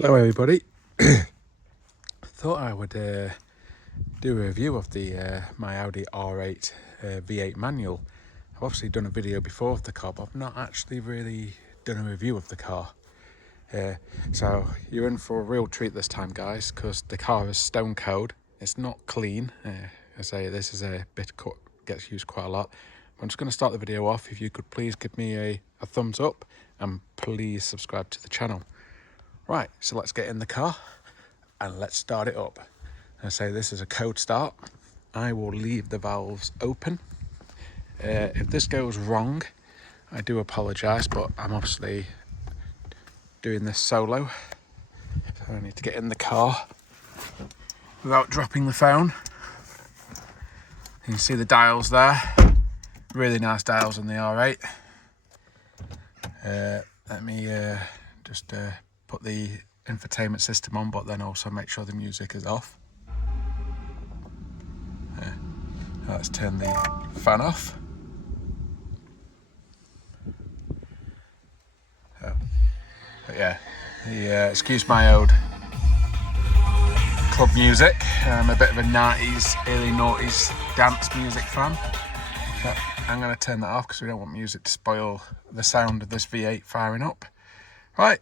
Hello everybody. Thought I would do a review of the my Audi R8 V8 manual. I've obviously done a video before of the car, but I've not actually really done a review of the car. So you're in for a real treat this time, guys, because the car is stone cold. It's not clean. I say this is a bit gets used quite a lot. I'm just going to start the video off. If you could please give me a thumbs up and please subscribe to the channel. Right, so let's get in the car and let's start it up. I say this is a code start. I will leave the valves open. If this goes wrong, I do apologise, but I'm obviously doing this solo. So I need to get in the car without dropping the phone. You can see the dials there. Really nice dials on the R8. Let me just put the infotainment system on, but then also make sure the music is off. Let's turn the fan off. But yeah, excuse my old club music. I'm a bit of a 90s, early noughties dance music fan. But I'm going to turn that off because we don't want music to spoil the sound of this V8 firing up. Right.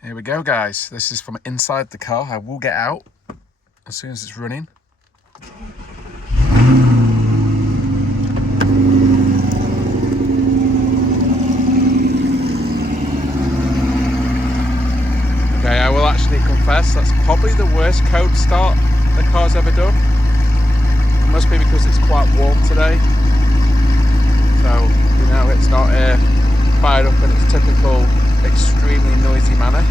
Here we go, guys. This is from inside the car. I will get out as soon as it's running. Okay, I will actually confess that's probably the worst code start the car's ever done. It must be because it's quite warm today. So, you know, it's not fired up in its typical extremely noisy manner.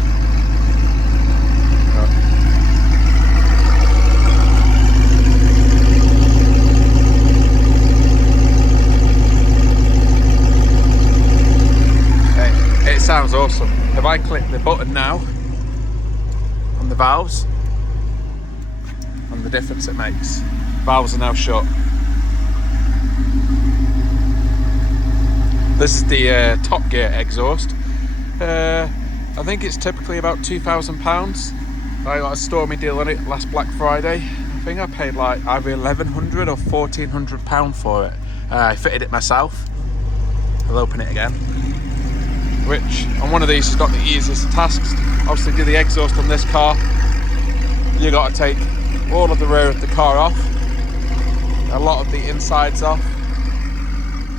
It sounds awesome. If I click the button now on the valves, and the difference it makes. Valves are now shut. This is the Top Gear exhaust. I think it's typically about £2,000. I got a stormy deal on it last Black Friday. I think I paid like either £1,100 or £1,400 for it. I fitted it myself. I'll open it again. Which, on one of these, is not the easiest tasks. Obviously, do the exhaust on this car. You got to take all of the rear of the car off. A lot of the insides off.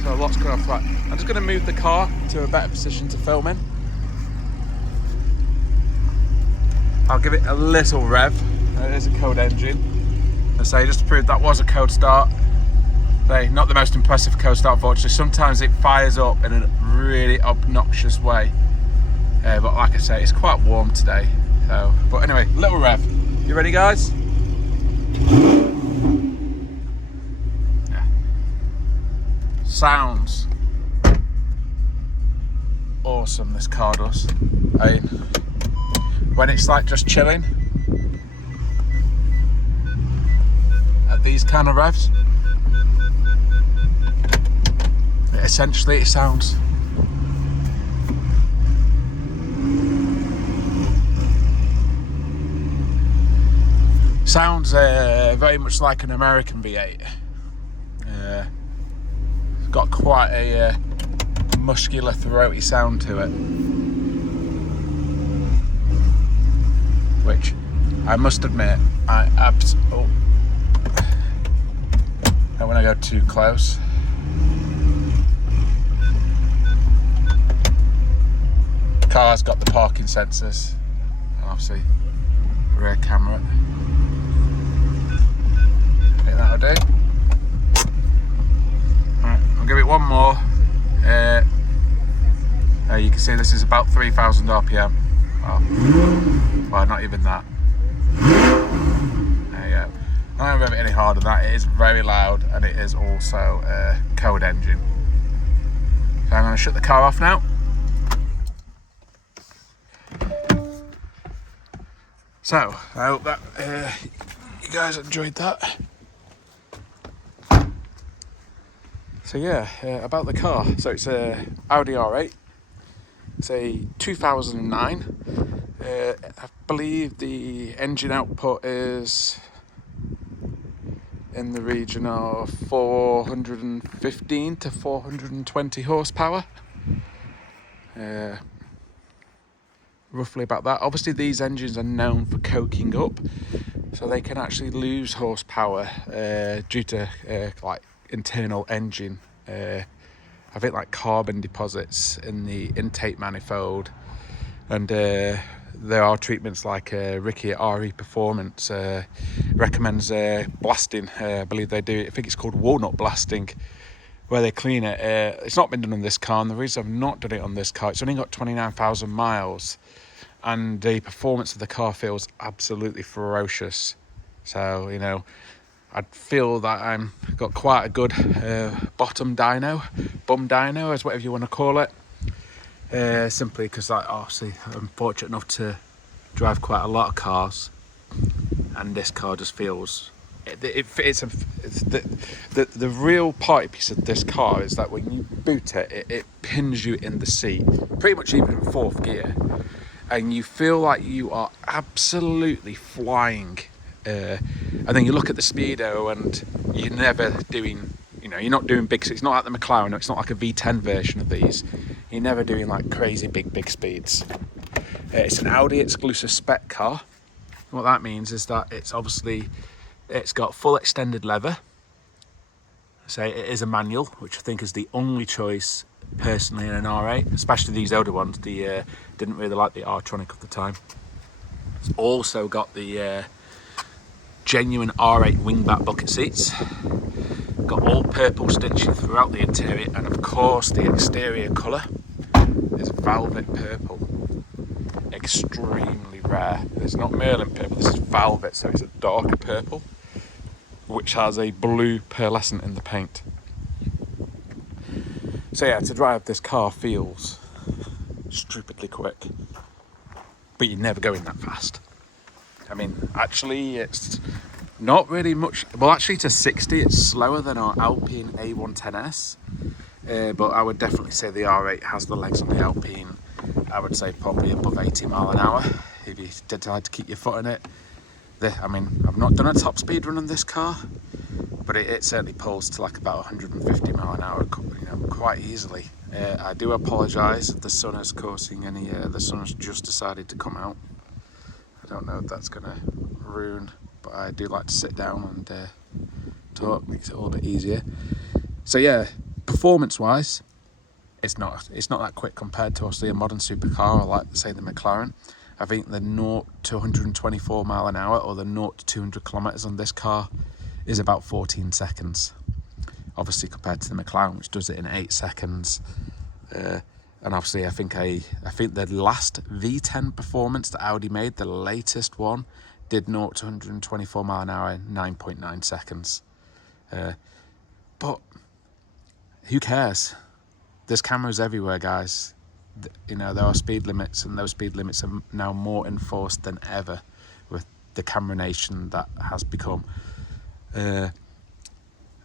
So lots going off that. I'm just going to move the car to a better position to film in. I'll give it a little rev. It is a code engine. I say, just to prove that was a code start. Not the most impressive code start, unfortunately. Sometimes it fires up in a really obnoxious way. But like I say, it's quite warm today. So, but anyway, little rev. You ready, guys? Yeah. Sounds awesome, this car does. I mean, when it's like just chilling at these kind of revs, essentially it sounds very much like an American V8. It's got quite a muscular, throaty sound to it, which I must admit I don't want to go too close. Car's got the parking sensors and obviously rear camera. I think that'll do. Alright, I'll give it one more. You can see this is about 3,000 RPM. Well, not even that. There you go. I'm not going to rev it any harder than that. It is very loud and it is also a code engine. So I'm going to shut the car off now. So, I hope that you guys enjoyed that. So yeah, about the car. So it's a Audi R8. It's a 2009. I believe the engine output is in the region of 415 to 420 horsepower. Roughly about that. Obviously these engines are known for coking up, so they can actually lose horsepower due to like internal engine, I think like carbon deposits in the intake manifold, and there are treatments like Ricky at RE Performance recommends blasting. I believe they do it. I think it's called walnut blasting, where they clean it. It's not been done on this car, and the reason I've not done it on this car, it's only got 29,000 miles, and the performance of the car feels absolutely ferocious. So, you know, I feel that I'm got quite a good bum dyno, as whatever you want to call it. Simply because obviously I'm fortunate enough to drive quite a lot of cars, and this car just feels the real party piece of this car is that when you boot it, it pins you in the seat, pretty much even in fourth gear, and you feel like you are absolutely flying. And then you look at the speedo, and you're never doing, you're not doing big. It's not like the McLaren. It's not like a V10 version of these. You're never doing like crazy big speeds. It's an Audi exclusive spec car. What that means is that it's got full extended leather. So it is a manual, which I think is the only choice personally in an R8, especially these older ones. The didn't really like the R-tronic of the time. It's also got the Gen1 R8 wingback bucket seats. Got all purple stitching throughout the interior, and of course the exterior colour is velvet purple. Extremely rare. It's not Merlin purple, this is velvet, so it's a darker purple, which has a blue pearlescent in the paint. So yeah, to drive this car feels stupidly quick, but you're never going that fast. I mean, actually it's not really much. Well, actually to 60 it's slower than our Alpine A110S, but I would definitely say the R8 has the legs on the Alpine. I would say probably above 80 mile an hour if you decide to keep your foot in it. I mean, I've not done a top speed run on this car, but it certainly pulls to like about 150 mile an hour, quite easily. I do apologise if the sun is causing any, the sun's just decided to come out. I don't know if that's going to ruin, but I do like to sit down and talk, makes it a little bit easier. So yeah, performance wise, it's not that quick compared to obviously a modern supercar, or like say the McLaren. I think the 0 to 124 mile an hour, or the 0 to 200 kilometers on this car is about 14 seconds. Obviously compared to the McLaren, which does it in 8 seconds. And obviously I think the last V10 performance that Audi made, the latest one, did 0 to 124 mile an hour in 9.9 seconds. But who cares? There's cameras everywhere, guys. There are speed limits, and those speed limits are now more enforced than ever with the camera nation that has become. And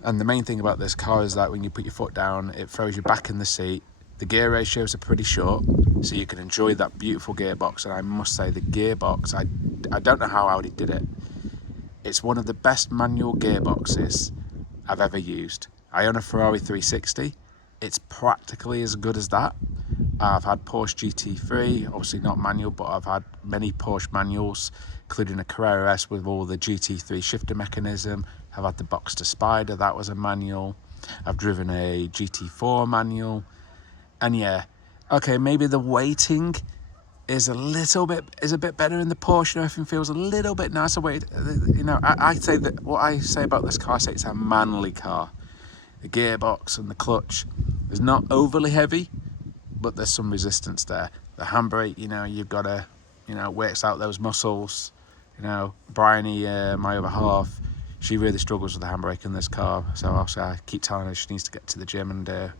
the main thing about this car is that when you put your foot down, it throws you back in the seat. The gear ratios are pretty short, so you can enjoy that beautiful gearbox. And I must say, the gearbox, I don't know how Audi did it. It's one of the best manual gearboxes I've ever used. I own a Ferrari 360. It's practically as good as that. I've had Porsche GT3, obviously not manual, but I've had many Porsche manuals, including a Carrera S with all the GT3 shifter mechanism. I've had the Boxster Spider, that was a manual. I've driven a GT4 manual. And yeah, okay, maybe the weighting is a bit better in the Porsche. Everything feels a little bit nicer weight. I say that what I say about this car, I say it's a manly car. The gearbox and the clutch is not overly heavy, but there's some resistance there. The handbrake, you've got to, works out those muscles. Bryony, my other half, she really struggles with the handbrake in this car. So obviously I keep telling her she needs to get to the gym and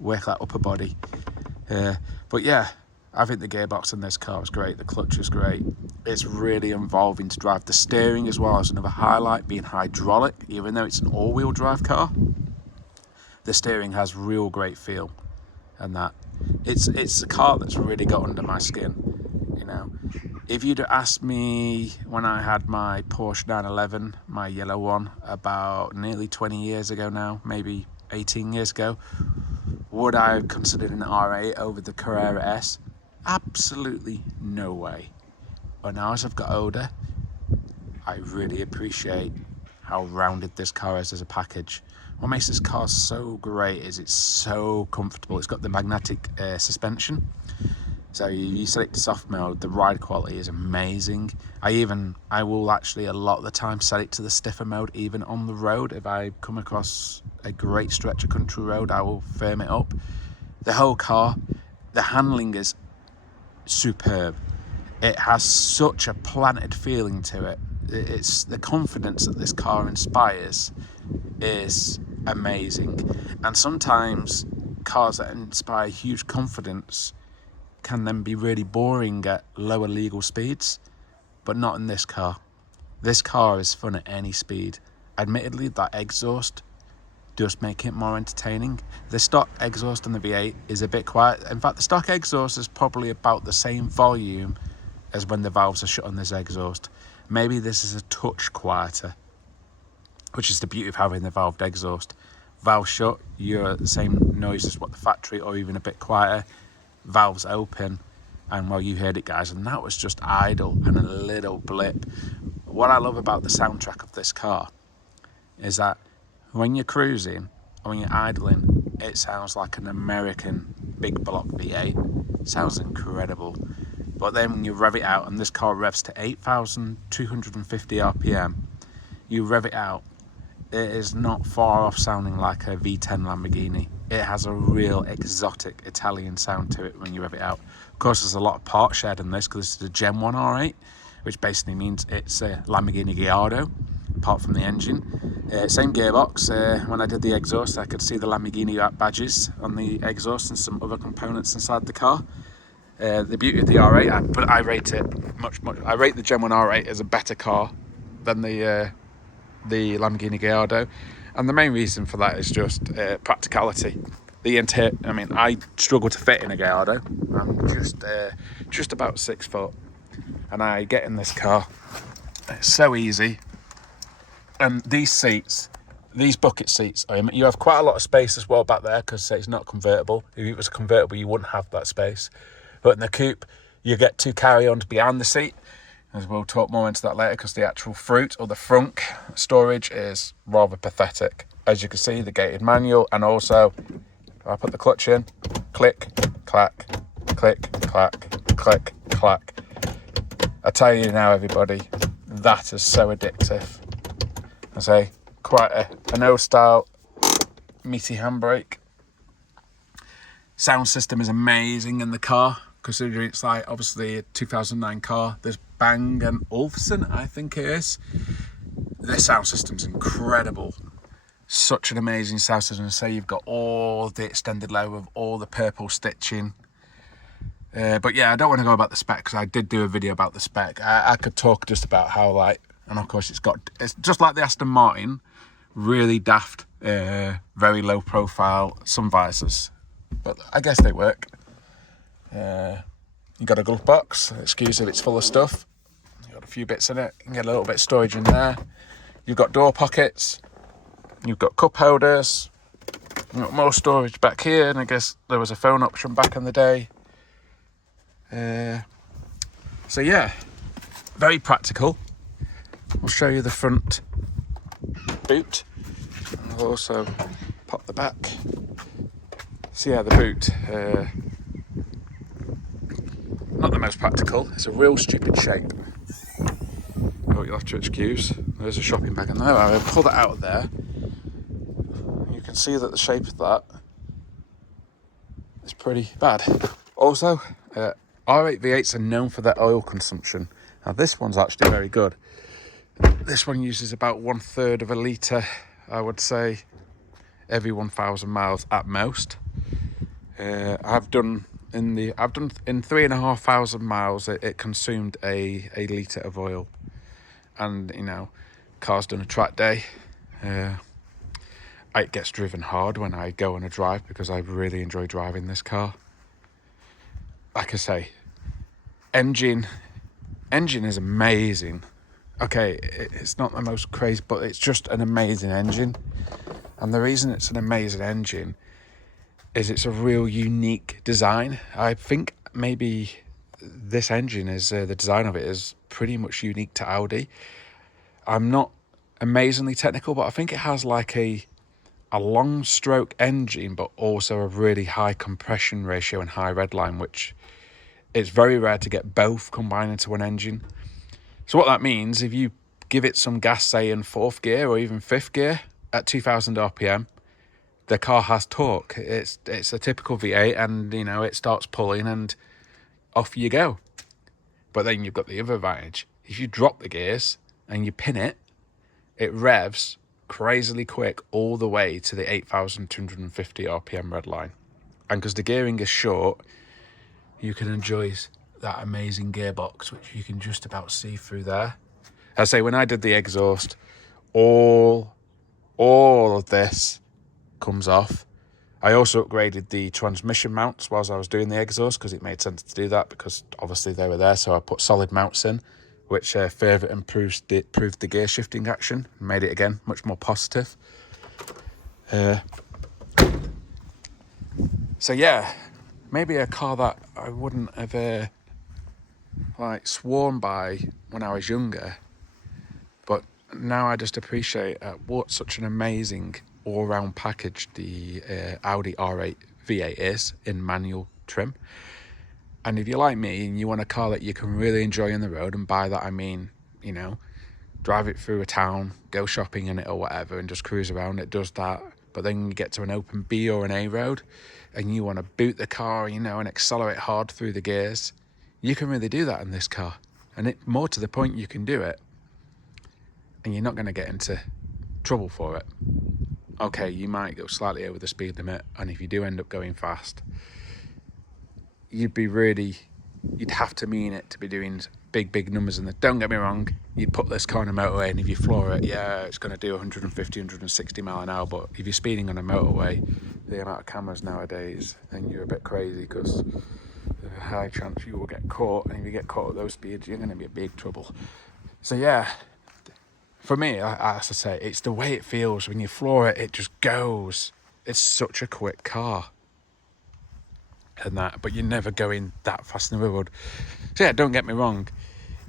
work that upper body. But yeah, I think the gearbox in this car is great. The clutch is great. It's really involving to drive. The steering as well is another highlight, being hydraulic, even though it's an all-wheel drive car. The steering has real great feel, and that it's a car that's really got under my skin. If you'd asked me when I had my Porsche 911, my yellow one, about nearly 20 years ago now, maybe 18 years ago, would I have considered an R8 over the Carrera S? Absolutely no way. But now as I've got older, I really appreciate how rounded this car is as a package. What makes this car so great is it's so comfortable. It's got the magnetic suspension. So you set it to soft mode, the ride quality is amazing. I will actually a lot of the time set it to the stiffer mode, even on the road. If I come across a great stretch of country road, I will firm it up. The whole car, the handling is superb. It has such a planted feeling to it. It's the confidence that this car inspires is amazing. And sometimes cars that inspire huge confidence can then be really boring at lower legal speeds, but not in this car. This car is fun at any speed. Admittedly, that exhaust does make it more entertaining. The stock exhaust on the V8 is a bit quiet. In fact, the stock exhaust is probably about the same volume as when the valves are shut on this exhaust. Maybe this is a touch quieter, which is the beauty of having the valved exhaust. Valve shut, you're at the same noise as what the factory, or even a bit quieter. Valves open, and well, you heard it, guys, and that was just idle and a little blip. What I love about the soundtrack of this car is that when you're cruising or when you're idling, it sounds like an American big block V8. It sounds incredible. But then when you rev it out, and this car revs to 8,250 RPM, you rev it out, it is not far off sounding like a V10 Lamborghini. It has a real exotic Italian sound to it when you rev it out. Of course, there's a lot of part shared in this because this is a Gen1 R8, which basically means it's a Lamborghini Gallardo, apart from the engine. Same gearbox. When I did the exhaust, I could see the Lamborghini badges on the exhaust and some other components inside the car. The beauty of the R8, but I rate it much. I rate the Gen1 R8 as a better car than the Lamborghini Gallardo, and the main reason for that is just practicality. I struggle to fit in a Gallardo. I'm just about 6 foot, and I get in this car. It's so easy, and these seats, these bucket seats, you have quite a lot of space as well back there because it's not convertible. If it was convertible, you wouldn't have that space. But in the coupe, you get 2 carry-ons behind the seat. As we'll talk more into that later, because the actual fruit or the frunk storage is rather pathetic. As you can see, the gated manual, and also if I put the clutch in, click, clack, click, clack, click, clack. I tell you now, everybody, that is so addictive. I say, quite an old style meaty handbrake. Sound system is amazing in the car, considering it's like obviously a 2009 car. There's Bang & Olufsen, I think it is. This sound system's incredible. Such an amazing sound system. So you've got all the extended level of all the purple stitching. But yeah, I don't want to go about the spec because I did do a video about the spec. I could talk just about how, like, and of course it's just like the Aston Martin, really daft, very low profile sun visors. But I guess they work. You got a glove box, excuse if it's full of stuff. You've got a few bits in it, you can get a little bit of storage in there. You've got door pockets, you've got cup holders, you've got more storage back here, and I guess there was a phone option back in the day. So yeah, very practical. I'll show you the front boot. I'll also pop the back. So yeah, the boot, not the most practical. It's a real stupid shape. Oh, you'll have to excuse. There's a shopping bag in there. I'll pull that out of there. You can see that the shape of that is pretty bad. Also, R8 V8s are known for their oil consumption. Now this one's actually very good. This one uses about 1/3 of a litre, I would say, every 1,000 miles at most. I've done in 3,500 miles. It consumed a litre of oil, and you know, car's done a track day. It gets driven hard when I go on a drive because I really enjoy driving this car. Like I say, engine Engine is amazing. Okay, it's not the most crazy, but it's just an amazing engine. And the reason it's an amazing engine is it's a real unique design. I think maybe this engine is, the design of it is pretty much unique to Audi. I'm not amazingly technical, but I think it has like a long stroke engine, but also a really high compression ratio and high redline, which it's very rare to get both combined into one engine. So what that means, if you give it some gas, say in fourth gear or even fifth gear at 2000 RPM, the car has torque. It's a typical V8, and it starts pulling and off you go. But then you've got the other advantage. If you drop the gears and you pin it, it revs crazily quick all the way to the 8,250 RPM red line. And because the gearing is short, you can enjoy that amazing gearbox, which you can just about see through there. I say, when I did the exhaust, all of this comes off. I also upgraded the transmission mounts whilst I was doing the exhaust, because it made sense to do that, because obviously they were there. So I put solid mounts in, which further improved the gear shifting action and made it again much more positive. So yeah, maybe a car that I wouldn't have sworn by when I was younger, but now I just appreciate what such an amazing all-round package the Audi R8 V8 is in manual trim. And if you're like me and you want a car that you can really enjoy on the road, and by that I mean, drive it through a town, go shopping in it or whatever, and just cruise around, it does that. But then you get to an open B or an A road and you want to boot the car, and accelerate hard through the gears, you can really do that in this car. And it more to the point, you can do it and you're not going to get into trouble for it. Okay, you might go slightly over the speed limit, and if you do end up going fast, you'd have to mean it to be doing big numbers in the. Don't get me wrong, you'd put this car on a motorway, and if you floor it, yeah, it's going to do 150, 160 mile an hour. But if you're speeding on a motorway, the amount of cameras nowadays, then you're a bit crazy, because there's a high chance you will get caught, and if you get caught at those speeds, you're going to be in big trouble. So yeah, for me, as I say, it's the way it feels when you floor it. It just goes. It's such a quick car. And that, but you're never going that fast in the road. So yeah, don't get me wrong.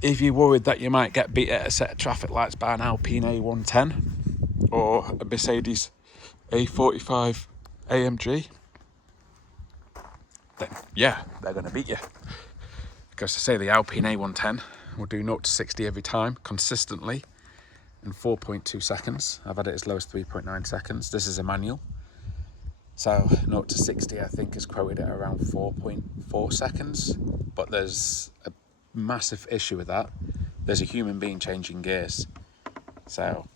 If you're worried that you might get beat at a set of traffic lights by an Alpine A110 or a Mercedes A45 AMG, then yeah, they're going to beat you. Because to say the Alpine A110 will do 0 to 60 every time, consistently, in 4.2 seconds. I've had it as low as 3.9 seconds. This is a manual. So 0 to 60, I think, is quoted at around 4.4 seconds. But there's a massive issue with that. There's a human being changing gears. So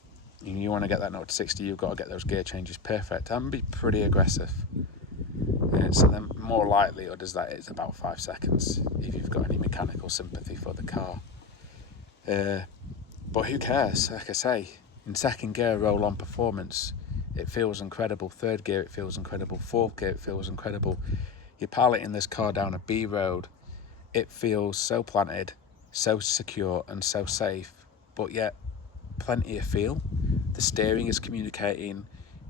you want to get that 0 to 60, you've got to get those gear changes perfect and be pretty aggressive. And so the more likelihood is that it's about 5 seconds if you've got any mechanical sympathy for the car. But who cares? Like I say, in second gear, roll-on performance, it feels incredible. Third gear, it feels incredible. Fourth gear, it feels incredible. You're piloting this car down a B road. It feels so planted, so secure and so safe, but yet plenty of feel. The steering is communicating.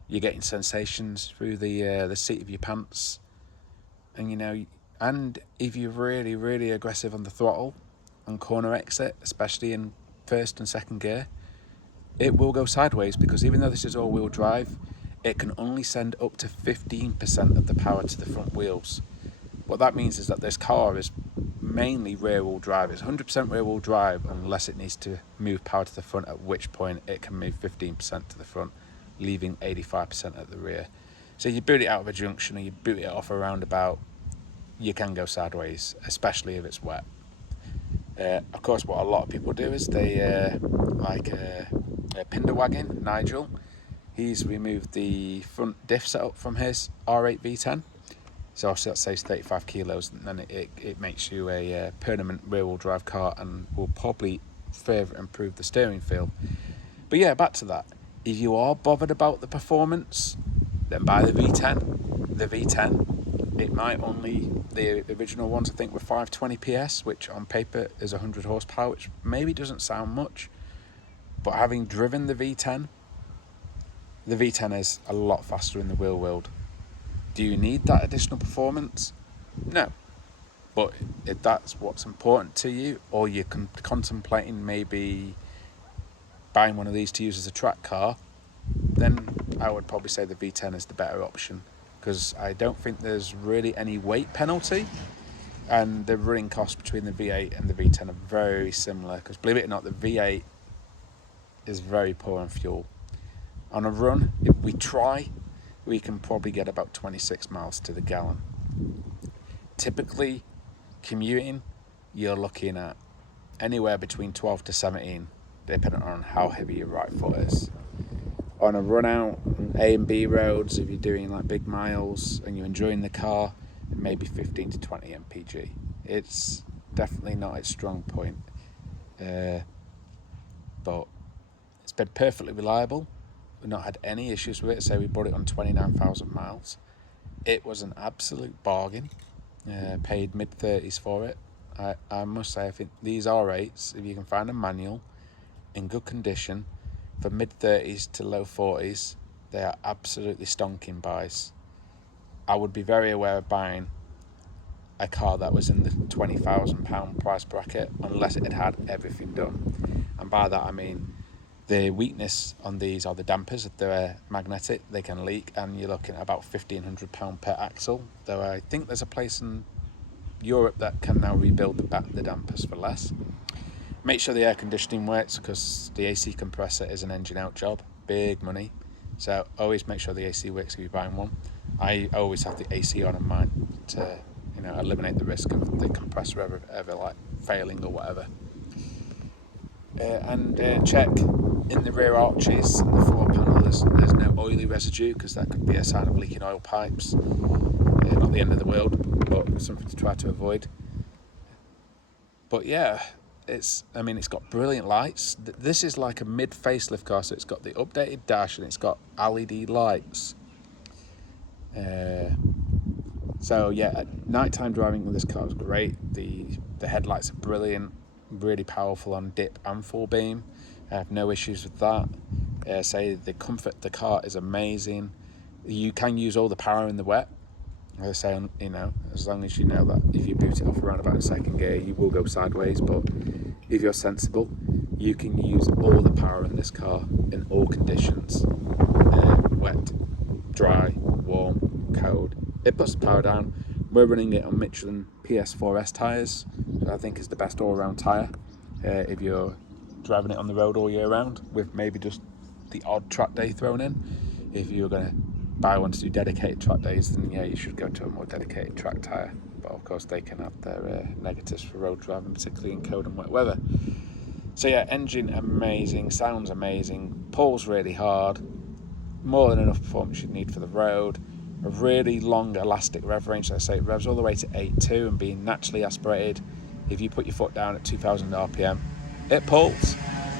You're getting sensations through the seat of your pants. And, and if you're really, really aggressive on the throttle and corner exit, especially in first and second gear, it will go sideways, because even though this is all-wheel drive, it can only send up to 15% of the power to the front wheels. What that means is that this car is mainly rear-wheel drive. It's 100% rear-wheel drive unless it needs to move power to the front, at which point it can move 15% to the front, leaving 85% at the rear. So you boot it out of a junction or you boot it off a roundabout, you can go sideways, especially if it's wet. Of course, what a lot of people do is they Pinderwagon, Nigel, he's removed the front diff setup from his R8 V10. So obviously that saves 35 kilos, and then it makes you a permanent rear-wheel drive car, and will probably further improve the steering feel. But yeah, back to that. If you are bothered about the performance, then buy the V10. The V10 it might only, the original ones I think were 520 PS, which on paper is 100 horsepower, which maybe doesn't sound much, but having driven the V10 is a lot faster in the real world. Do you need that additional performance? No. But if that's what's important to you, or you're contemplating maybe buying one of these to use as a track car, then I would probably say the V10 is the better option, because I don't think there's really any weight penalty, and the running costs between the V8 and the V10 are very similar, because believe it or not, the V8 is very poor on fuel. On a run, if we try, we can probably get about 26 miles to the gallon. Typically, commuting, you're looking at anywhere between 12 to 17, depending on how heavy your right foot is. On a run out on A and B roads, if you're doing like big miles and you're enjoying the car, maybe 15 to 20 mpg. It's definitely not its strong point, but it's been perfectly reliable. We've not had any issues with it. Say we bought it on 29,000 miles. It was an absolute bargain. Paid mid-30s for it. I must say, I think these R8s, if you can find a manual in good condition for mid-30s to low 40s, they are absolutely stonking buys. I would be very aware of buying a car that was in the £20,000 price bracket unless it had everything done. And by that I mean the weakness on these are the dampers. If they're magnetic, they can leak, and you're looking at about £1,500 per axle, though I think there's a place in Europe that can now rebuild the dampers for less. Make sure the air conditioning works, because the AC compressor is an engine out job, big money, so always make sure the AC works if you're buying one. I always have the AC on in mine to eliminate the risk of the compressor ever like failing or whatever. And check in the rear arches and the floor panel there's no oily residue, because that could be a sign of leaking oil pipes. Not the end of the world, but something to try to avoid. But yeah, it's got brilliant lights. This is like a mid facelift car, so it's got the updated dash and it's got LED lights. So yeah, at nighttime driving with this car is great. The headlights are brilliant, really powerful on dip and full beam. I have no issues with that. Say the comfort of the car is amazing. You can use all the power in the wet. As I say, as long as you know that if you boot it off around about in second gear, you will go sideways. But if you're sensible, you can use all the power in this car in all conditions. Wet, dry, warm, cold. It puts the power down. We're running it on Michelin PS4S tyres, which I think is the best all-round tyre. If you're driving it on the road all year round, with maybe just the odd track day thrown in. If you're going to buy one to do dedicated track days, then yeah, you should go to a more dedicated track tyre. But of course they can have their negatives for road driving, particularly in cold and wet weather. So yeah, engine amazing, sounds amazing, pulls really hard, more than enough performance you'd need for the road. A really long elastic rev range, like I say, it revs all the way to 8.2 and being naturally aspirated. If you put your foot down at 2,000 RPM, it pulls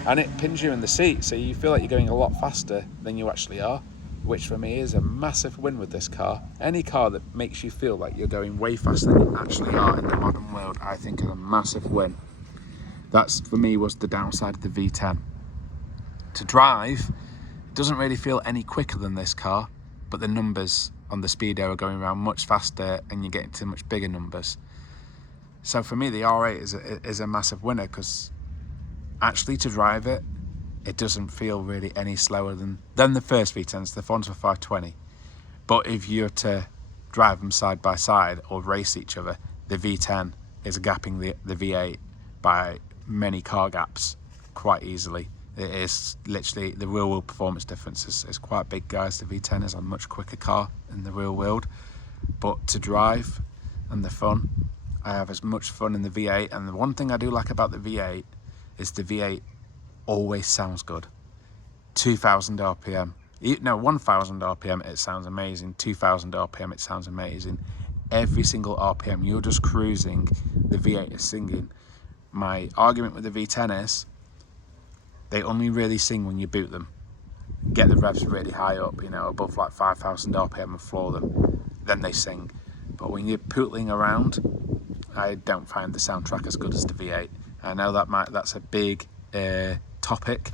and it pins you in the seat, so you feel like you're going a lot faster than you actually are, which for me is a massive win with this car. Any car that makes you feel like you're going way faster than you actually are in the modern world, I think is a massive win. That's, for me, was the downside of the V10. To drive, it doesn't really feel any quicker than this car, but the numbers on the speedo are going around much faster and you're getting to much bigger numbers. So for me, the R8 is a massive winner, because actually to drive it, it doesn't feel really any slower than the first V10s. The ones were 520. But if you're to drive them side by side or race each other, the V10 is gapping the V8 by many car gaps quite easily. It is literally, the real world performance difference is quite big, guys. The V10 is a much quicker car in the real world, but to drive and the fun, I have as much fun in the V8. And the one thing I do like about the V8 is the V8 always sounds good. 2,000 RPM, no, 1,000 RPM it sounds amazing. 2,000 RPM it sounds amazing. Every single RPM you're just cruising, the V8 is singing. My argument with the V10 is they only really sing when you boot them. Get the revs really high up, above like 5,000 RPM and floor them, then they sing. but when you're pootling around, I don't find the soundtrack as good as the V8. I know that's a big topic,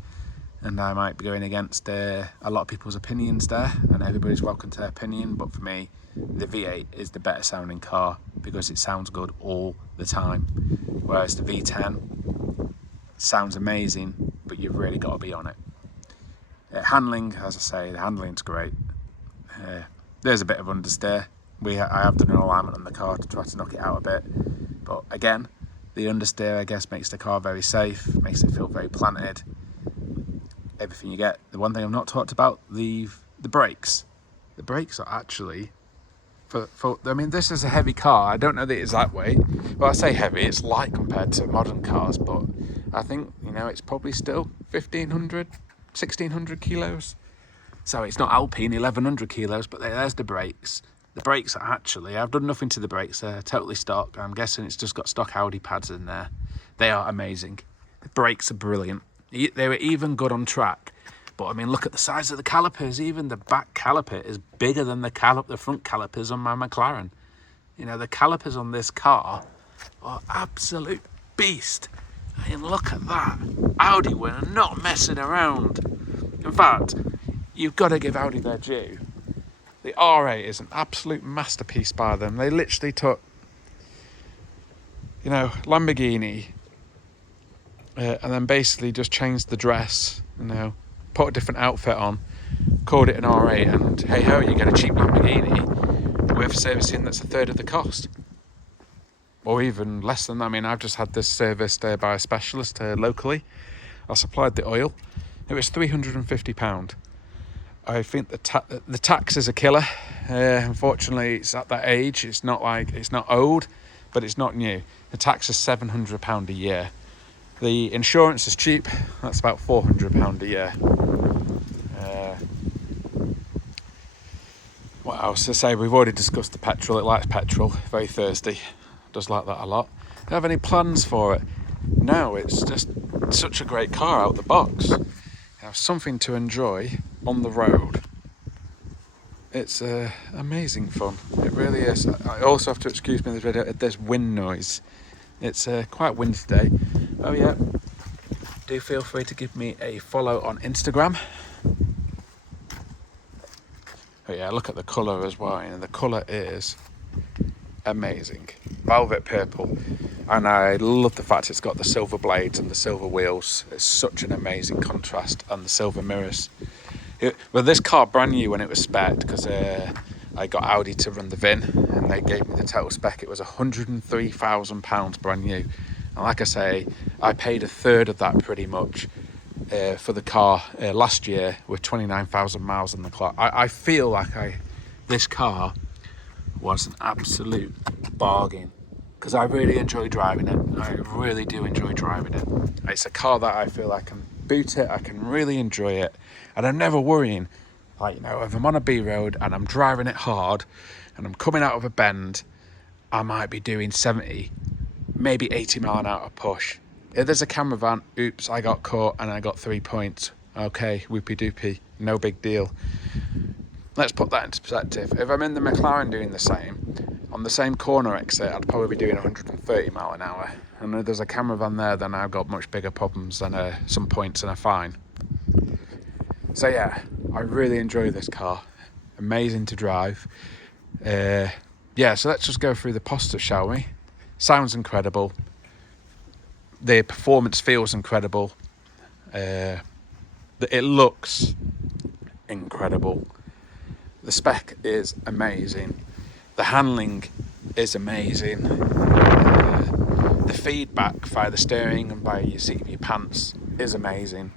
and I might be going against a lot of people's opinions there, and everybody's welcome to their opinion, but for me, the V8 is the better sounding car because it sounds good all the time, whereas the V10 sounds amazing, but you've really got to be on it. Handling, as I say, the handling's great. There's a bit of understeer. I have done an alignment on the car to try to knock it out a bit, but again, the understeer, I guess, makes the car very safe, makes it feel very planted. Everything you get. The one thing I've not talked about, the brakes. The brakes are actually, I mean, this is a heavy car. I don't know that it's that weight. Well, I say heavy, it's light compared to modern cars, but I think, it's probably still 1,500, 1,600 kilos. So it's not Alpine, 1,100 kilos, but there's the brakes. The brakes are actually, I've done nothing to the brakes, they're totally stock. I'm guessing it's just got stock Audi pads in there. They are amazing. The brakes are brilliant. They were even good on track. But I mean, look at the size of the calipers. Even the back caliper is bigger than the front calipers on my McLaren. The calipers on this car are absolute beast. I mean, look at that. Audi were not messing around. In fact, you've got to give Audi their due. The R8 is an absolute masterpiece by them. They literally took, Lamborghini, and then basically just changed the dress, put a different outfit on, called it an R8, and hey ho, you get a cheap Lamborghini with servicing that's a third of the cost. Or even less than that. I mean, I've just had this serviced by a specialist locally. I supplied the oil. It was £350. I think the tax is a killer. Unfortunately, it's at that age. It's not old, but it's not new. The tax is £700 a year. The insurance is cheap. That's about £400 a year. What else to say? We've already discussed the petrol. It likes petrol. Very thirsty. Does like that a lot. Do you have any plans for it? No, it's just such a great car out the box. You have something to enjoy on the road. It's amazing fun. It really is. I also have to excuse me in this video. There's wind noise. It's quite windy today. Oh yeah. Do feel free to give me a follow on Instagram. Oh yeah, look at the colour as well. The colour is amazing. Velvet purple. And I love the fact it's got the silver blades and the silver wheels. It's such an amazing contrast, and the silver mirrors. Well, this car brand new when it was spec'd, because I got Audi to run the VIN, and they gave me the total spec. It was £103,000 brand new. And like I say, I paid a third of that pretty much for the car last year with 29,000 miles on the clock. I feel like this car was an absolute bargain, because I really enjoy driving it. I really do enjoy driving it. It's a car that I feel I can boot it, I can really enjoy it, and I'm never worrying, if I'm on a B road and I'm driving it hard and I'm coming out of a bend, I might be doing 70, maybe 80 mile an hour push. If there's a camera van, oops, I got caught and I got 3 points. Okay, whoopie doopie, no big deal. Let's put that into perspective. If I'm in the McLaren doing the same, on the same corner exit, I'd probably be doing 130 mile an hour. And if there's a camera van there, then I've got much bigger problems than some points and a fine. So yeah, I really enjoy this car. Amazing to drive. So let's just go through the positive, shall we? Sounds incredible. The performance feels incredible. It looks incredible. The spec is amazing. The handling is amazing. The feedback via the steering and by your seat of your pants is amazing.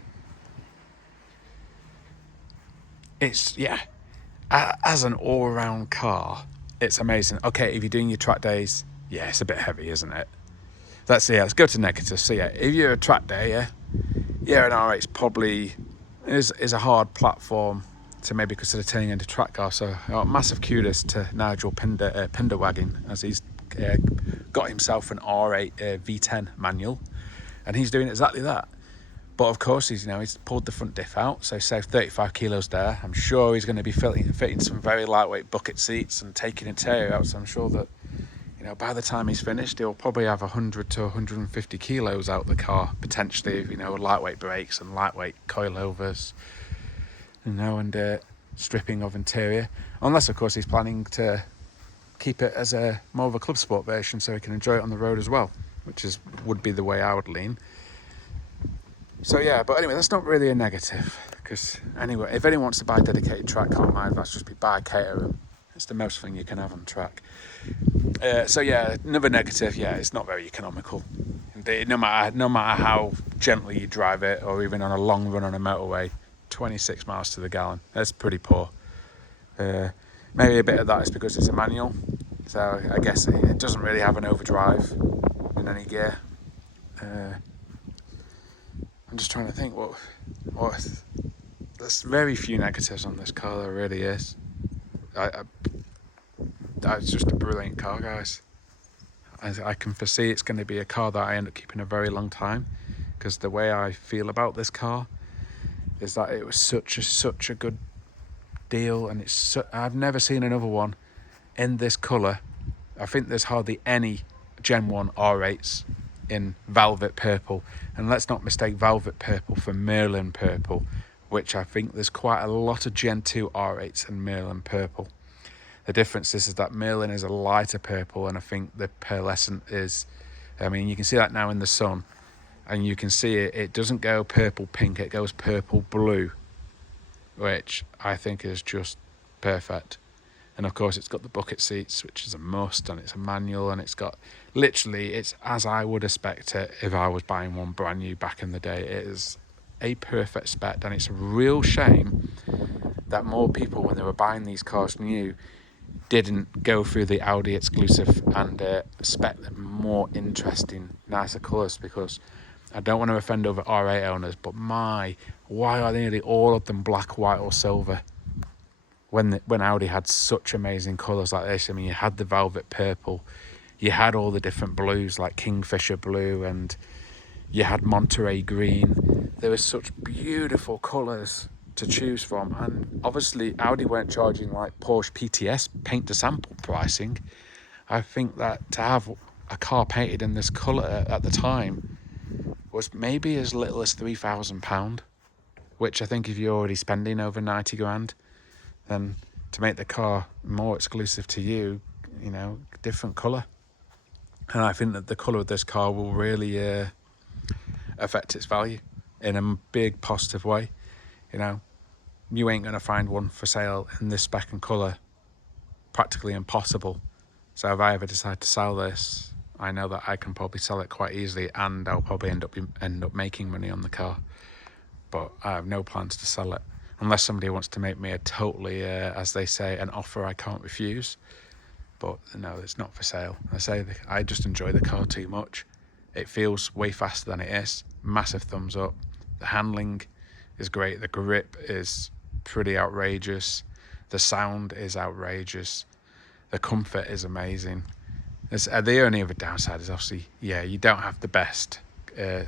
It's, as an all-round car, it's amazing. Okay, if you're doing your track days, it's a bit heavy, isn't it? Let's go to negatives. So if you're a track day, an R8's probably is a hard platform to maybe consider turning into track car. So massive kudos to Nigel Pinderwagon, as he's got himself an R8 V10 manual, and he's doing exactly that. But of course, he's pulled the front diff out, so saved 35 kilos there. I'm sure he's going to be fitting some very lightweight bucket seats and taking interior out. So I'm sure that, by the time he's finished, he'll probably have 100 to 150 kilos out the car, potentially, lightweight brakes and lightweight coilovers, and stripping of interior. Unless, of course, he's planning to keep it as more of a club sport version so he can enjoy it on the road as well, which would be the way I would lean. So yeah, but anyway, that's not really a negative, because anyway, if anyone wants to buy a dedicated track car, my advice just be buy a Caterham. It's the most thing you can have on track. So yeah, another negative, yeah, it's not very economical. No matter how gently you drive it, or even on a long run on a motorway, 26 miles to the gallon, that's pretty poor. Maybe a bit of that is because it's a manual, so I guess it doesn't really have an overdrive in any gear. I'm just trying to think what there's very few negatives on this car. There really is. It's just a brilliant car, guys. I can foresee it's going to be a car that I end up keeping a very long time, because the way I feel about this car is that it was such a good deal, and I've never seen another one in this colour. I think there's hardly any Gen 1 R8s in velvet purple, and let's not mistake velvet purple for Merlin purple, which I think there's quite a lot of Gen 2 R8s in Merlin purple. The difference is that Merlin is a lighter purple, and I think the pearlescent is, you can see that now in the sun, and you can see it doesn't go purple pink, it goes purple blue, which I think is just perfect. And of course, it's got the bucket seats, which is a must, and it's a manual, and it's as I would expect it if I was buying one brand new back in the day. It is a perfect spec, and it's a real shame that more people, when they were buying these cars new, didn't go through the Audi exclusive and spec the more interesting, nicer colours, because I don't want to offend other R8 owners, but why are nearly all of them black, white or silver? When Audi had such amazing colours like this. You had the velvet purple, you had all the different blues like Kingfisher blue, and you had Monterey green. There were such beautiful colours to choose from, and obviously Audi weren't charging like Porsche PTS paint to sample pricing. I think that to have a car painted in this colour at the time was maybe as little as £3,000, which I think if you're already spending over 90 grand, then to make the car more exclusive to you, different colour. And I think that the colour of this car will really affect its value in a big positive way. You ain't going to find one for sale in this spec and colour, practically impossible. So if I ever decide to sell this, I know that I can probably sell it quite easily, and I'll probably end up making money on the car. But I have no plans to sell it, unless somebody wants to make me a totally, as they say, an offer I can't refuse. But no, it's not for sale. I just enjoy the car too much. It feels way faster than it is. Massive thumbs up. The handling is great. The grip is pretty outrageous. The sound is outrageous. The comfort is amazing. The only other downside is obviously, you don't have the best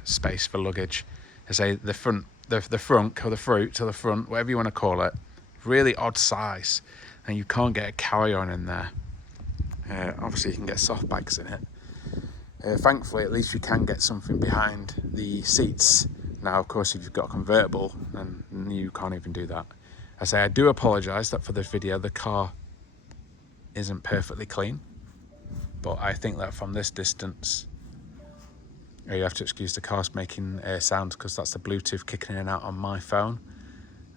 space for luggage. The front or the fruit or the front, whatever you want to call it, really odd size, and you can't get a carry-on in there. Obviously you can get soft bags in it. Thankfully, at least you can get something behind the seats. Now, of course, if you've got a convertible, then you can't even do that. I do apologise that for this video the car isn't perfectly clean, but I think that from this distance, you have to excuse the car's making sounds, because that's the Bluetooth kicking in and out on my phone.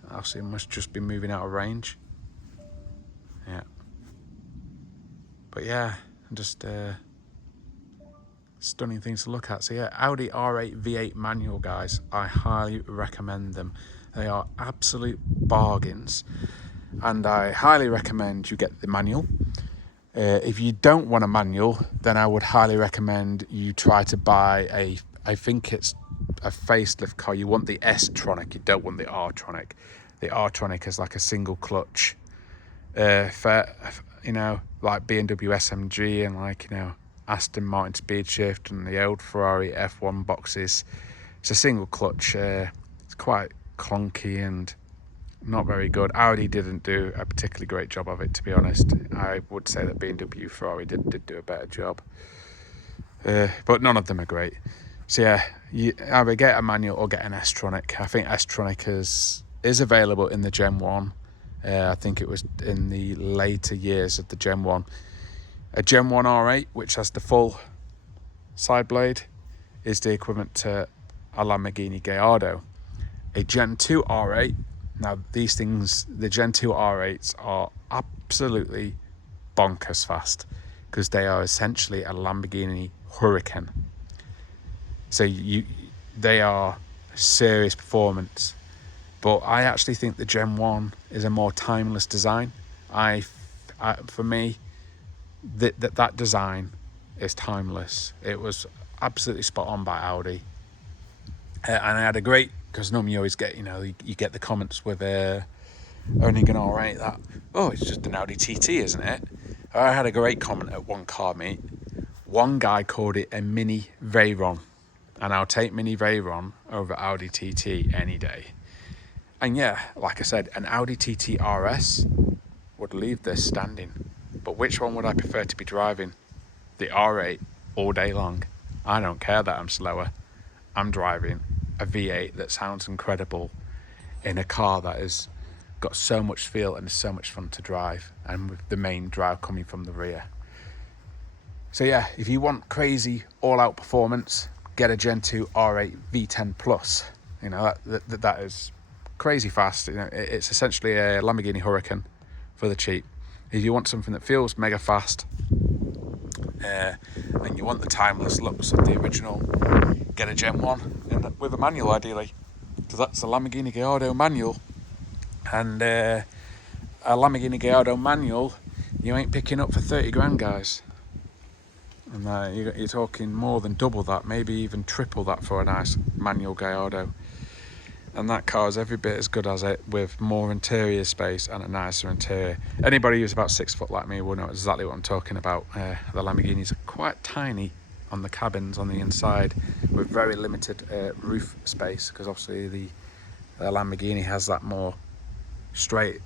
Obviously, it must just be moving out of range. Yeah. But yeah, just stunning things to look at. So yeah, Audi R8 V8 manual, guys. I highly recommend them. They are absolute bargains, and I highly recommend you get the manual. If you don't want a manual, then I would highly recommend you try to buy I think it's a facelift car. You want the S-Tronic, you don't want the R-Tronic. The R-Tronic is like a single clutch, like BMW SMG and Aston Martin Speed Shift and the old Ferrari F1 boxes. It's a single clutch. It's quite clunky and not very good. Audi didn't do a particularly great job of it, to be honest. I would say that BMW, Ferrari did do a better job. But none of them are great. So yeah, you either get a manual or get an S-Tronic. I think S-Tronic is available in the Gen 1. I think it was in the later years of the Gen 1. A Gen 1 R8, which has the full side blade, is the equivalent to a Lamborghini Gallardo. A Gen 2 R8, now these things, the Gen 2 R8s are absolutely bonkers fast because they are essentially a Lamborghini Huracan. So they are serious performance. But I actually think the Gen 1 is a more timeless design. For me, that design is timeless. It was absolutely spot on by Audi. And I had a great, because normally you always get, you get the comments with owning an R8 that, oh, it's just an Audi TT, isn't it? I had a great comment at one car meet. One guy called it a mini Veyron. And I'll take mini Veyron over Audi TT any day. And yeah, like I said, an Audi TT RS would leave this standing. But which one would I prefer to be driving? The R8 all day long. I don't care that I'm slower. I'm driving a V8 that sounds incredible in a car that has got so much feel and is so much fun to drive, and with the main drive coming from the rear. So yeah, if you want crazy all-out performance, get a Gen 2 R8 V10 Plus. That is crazy fast. It's essentially a Lamborghini Huracan for the cheap. If you want something that feels mega fast, and you want the timeless looks of the original, get a Gen 1 with a manual ideally, because that's a Lamborghini Gallardo manual. And a Lamborghini Gallardo manual you ain't picking up for 30 grand, guys. And you're talking more than double that, maybe even triple that for a nice manual Gallardo. And that car is every bit as good as it, with more interior space and a nicer interior. Anybody who's about 6 foot like me will know exactly what I'm talking about. The Lamborghinis are quite tiny on the cabins on the inside, with very limited roof space, because obviously the Lamborghini has that more straight,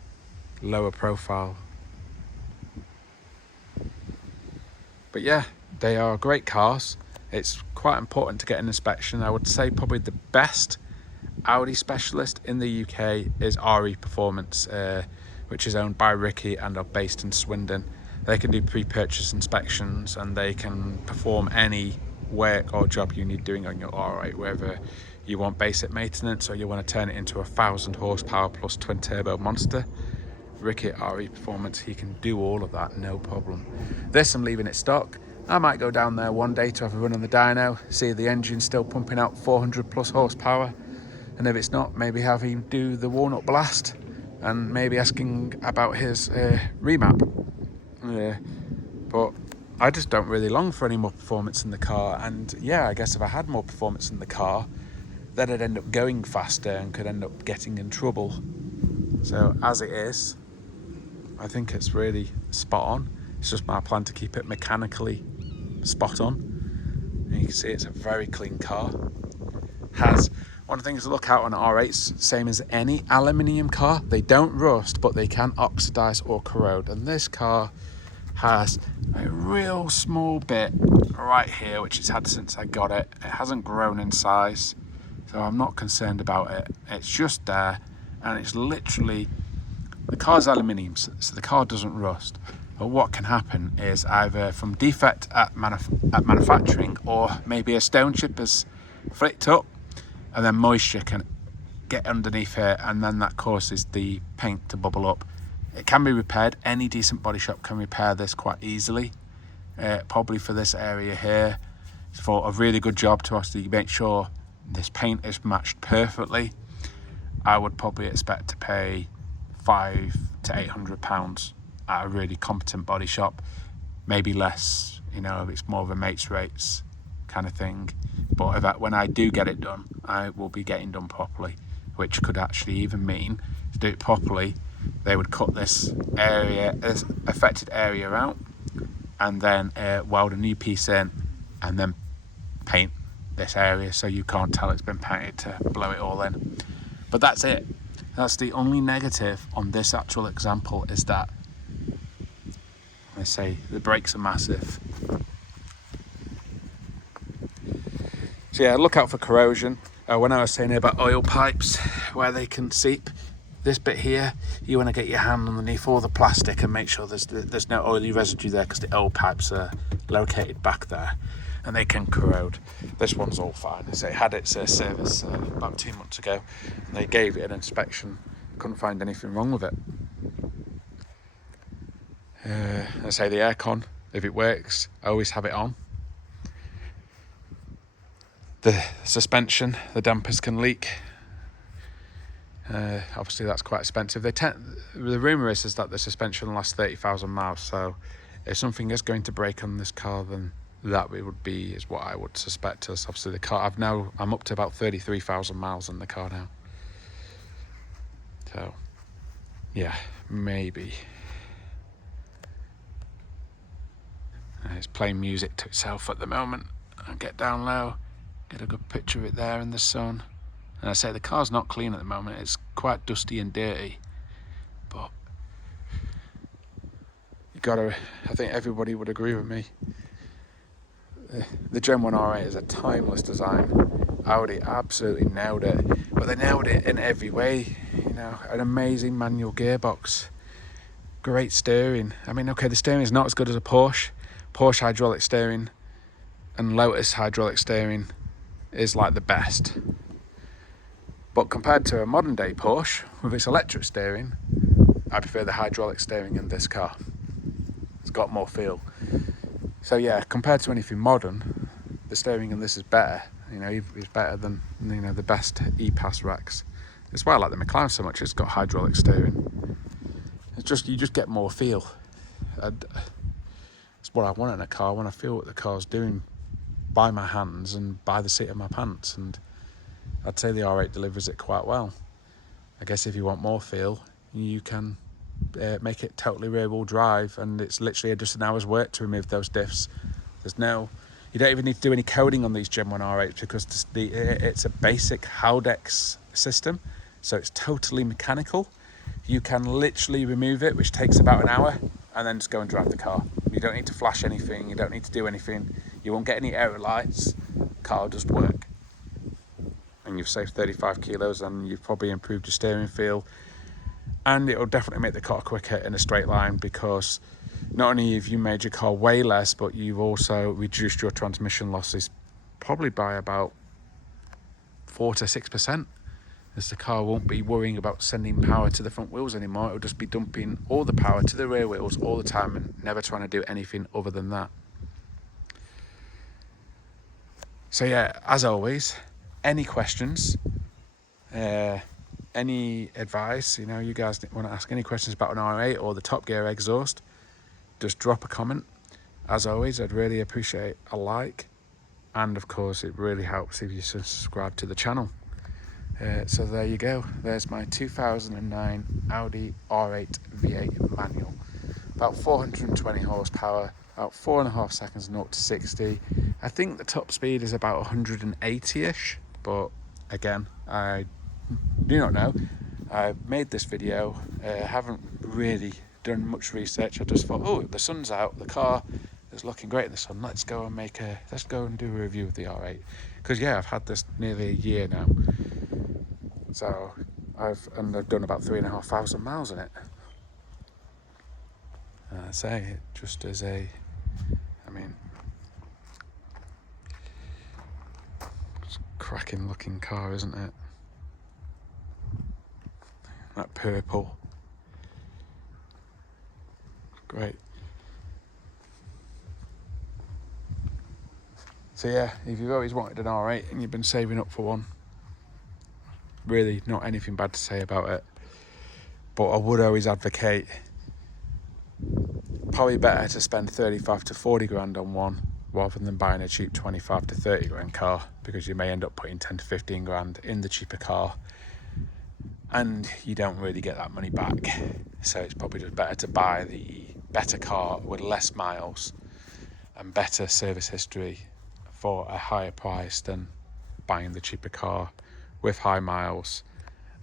lower profile. But yeah, they are great cars. It's quite important to get an inspection. I would say probably the best Audi specialist in the UK is RE Performance, which is owned by Ricky and are based in Swindon. They can do pre-purchase inspections and they can perform any work or job you need doing on your R8, whether you want basic maintenance or you want to turn it into a 1,000 horsepower plus twin turbo monster. Ricky at RE Performance, he can do all of that, no problem. This I'm leaving it stock. I might go down there one day to have a run on the dyno, see if the engine's still pumping out 400 plus horsepower. And if it's not, maybe have him do the walnut blast and maybe asking about his remap. But I just don't really long for any more performance in the car. And yeah, I guess if I had more performance in the car, then I'd end up going faster and could end up getting in trouble. So as it is, I think it's really spot on. It's just my plan to keep it mechanically spot on. And you can see it's a very clean car. Has one of the things to look out on R8s, same as any aluminium car, they don't rust, but they can oxidize or corrode. And this car has a real small bit right here, which it's had since I got it. It hasn't grown in size, so I'm not concerned about it. It's just there, and it's literally, the car's aluminium, so the car doesn't rust. But what can happen is either from defect at manufacturing, or maybe a stone chip has flicked up, and then moisture can get underneath here, and then that causes the paint to bubble up. It can be repaired. Any decent body shop can repair this quite easily. Probably for this area here, for a really good job to actually make sure this paint is matched perfectly, I would probably expect to pay £500 to £800 at a really competent body shop. Maybe less, if it's more of a mates rates kind of thing. But when I do get it done, I will be getting done properly, which could actually even mean, to do it properly, they would cut this affected area out, and then weld a new piece in, and then paint this area, so you can't tell it's been painted to blow it all in. But that's it. That's the only negative on this actual example, is that I say the brakes are massive. So yeah, look out for corrosion. When I was saying about oil pipes where they can seep, this bit here, you want to get your hand underneath all the plastic and make sure there's no oily residue there, because the oil pipes are located back there and they can corrode. This one's all fine. As I had its service about 2 months ago, and they gave it an inspection, couldn't find anything wrong with it. I say the aircon, if it works, I always have it on. The suspension, the dampers can leak. Obviously that's quite expensive. The rumour is that the suspension lasts 30,000 miles, so if something is going to break on this car, then that is what I would suspect. As obviously the car, I'm up to about 33,000 miles in the car now. So yeah, maybe. It's playing music to itself at the moment. I'll get down low, get a good picture of it there in the sun. And I say the car's not clean at the moment, it's quite dusty and dirty, but I think everybody would agree with me. The Gen 1 R8 is a timeless design. Audi absolutely nailed it, but they nailed it in every way. You know, an amazing manual gearbox, great steering. I mean, okay, the steering is not as good as a Porsche hydraulic steering, and Lotus hydraulic steering is like the best. But compared to a modern day Porsche with its electric steering, I prefer the hydraulic steering in this car. It's got more feel. So yeah, compared to anything modern, the steering in this is better. You know, it's better than, you know, the best E-Pass racks. That's why I like the McLaren so much. It's got hydraulic steering. You just get more feel. It's what I want in a car. When I feel what the car's doing by my hands and by the seat of my pants, and I'd say the R8 delivers it quite well. I guess if you want more feel, you can make it totally rear-wheel drive, and it's literally just an hour's work to remove those diffs. You don't even need to do any coding on these Gen 1 R8s, because it's a basic Haldex system, so it's totally mechanical. You can literally remove it, which takes about an hour, and then just go and drive the car. You don't need to flash anything, you don't need to do anything, you won't get any error lights, car will just work. And you've saved 35 kilos, and you've probably improved your steering feel, and it'll definitely make the car quicker in a straight line, because not only have you made your car way less, but you've also reduced your transmission losses probably by about 4 to 6%, as the car won't be worrying about sending power to the front wheels anymore. It'll just be dumping all the power to the rear wheels all the time and never trying to do anything other than that. So yeah, as always, any questions, any advice, you know, you guys want to ask any questions about an R8 or the Top Gear exhaust, just drop a comment. As always, I'd really appreciate a like, and of course it really helps if you subscribe to the channel. So there you go, there's my 2009 Audi R8 V8 manual. About 420 horsepower, about 4.5 seconds 0 to 60. I think the top speed is about 180-ish, but again, I do not know. I made this video, haven't really done much research. I just thought, oh, the sun's out, the car is looking great in the sun, let's go and do a review of the R8. Because yeah, I've had this nearly a year now. So I've done about 3,500 miles in it. I say it just as it's a cracking looking car, isn't it? That purple, great. So yeah, if you've always wanted an R8 and you've been saving up for one, really not anything bad to say about it, but I would always advocate probably better to spend 35 to 40 grand on one rather than buying a cheap 25 to 30 grand car, because you may end up putting 10 to 15 grand in the cheaper car and you don't really get that money back. So it's probably just better to buy the better car with less miles and better service history for a higher price than buying the cheaper car with high miles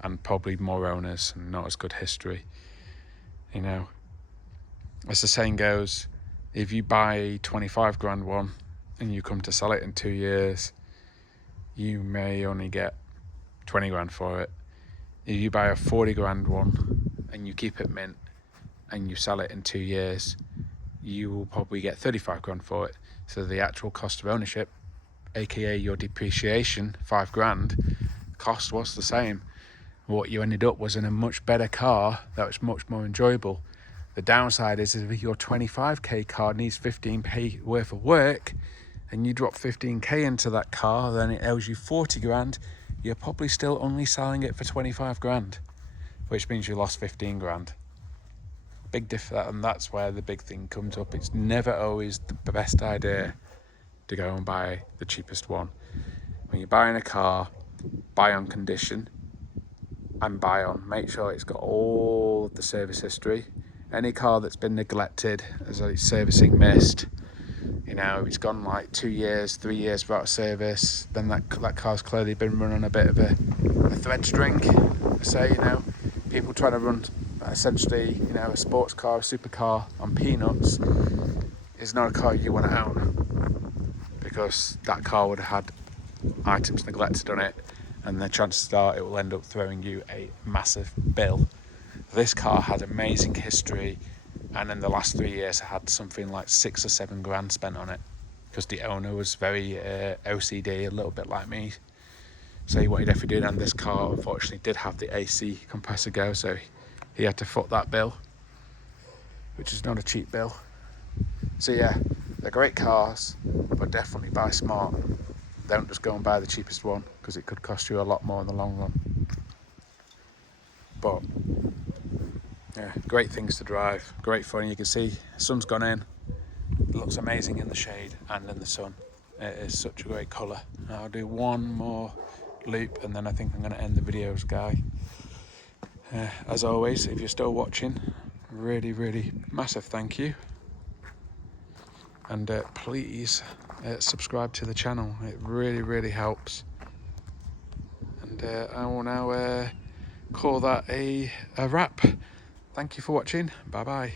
and probably more owners and not as good history. You know, as the saying goes, if you buy a 25 grand one and you come to sell it in 2 years, you may only get 20 grand for it. If you buy a 40 grand one and you keep it mint and you sell it in 2 years, you will probably get 35 grand for it. So the actual cost of ownership, aka your depreciation, 5 grand, cost was the same. What you ended up was in a much better car that was much more enjoyable. The downside is if your 25k car needs 15k worth of work and you drop 15k into that car, then it owes you 40 grand, you're probably still only selling it for 25 grand, which means you lost 15 grand. Big difference, and that's where the big thing comes up. It's never always the best idea to go and buy the cheapest one. When you're buying a car, buy on condition and make sure it's got all of the service history. Any car that's been neglected, as its servicing missed, you know, it's gone like 2 years, 3 years without service, then that car's clearly been running a bit of a thread string. Say, you know, people trying to run essentially, you know, a sports car, a supercar on peanuts is not a car you want to own, because that car would have had items neglected on it, and the chances are it will end up throwing you a massive bill. This car had amazing history, and in the last 3 years I had something like 6 or 7 grand spent on it, because the owner was very OCD, a little bit like me. So he wanted everything, and this car unfortunately did have the AC compressor go, so he had to foot that bill, which is not a cheap bill. So yeah, they're great cars, but definitely buy smart. Don't just go and buy the cheapest one, because it could cost you a lot more in the long run. But yeah, great things to drive, great fun. You can see the sun's gone in. It looks amazing in the shade and in the sun. It is such a great colour. I'll do one more loop and then I think I'm going to end the videos, guy. As always, if you're still watching, really massive thank you, and please subscribe to the channel. It really helps, and I will now call that a wrap. Thank you for watching. Bye bye.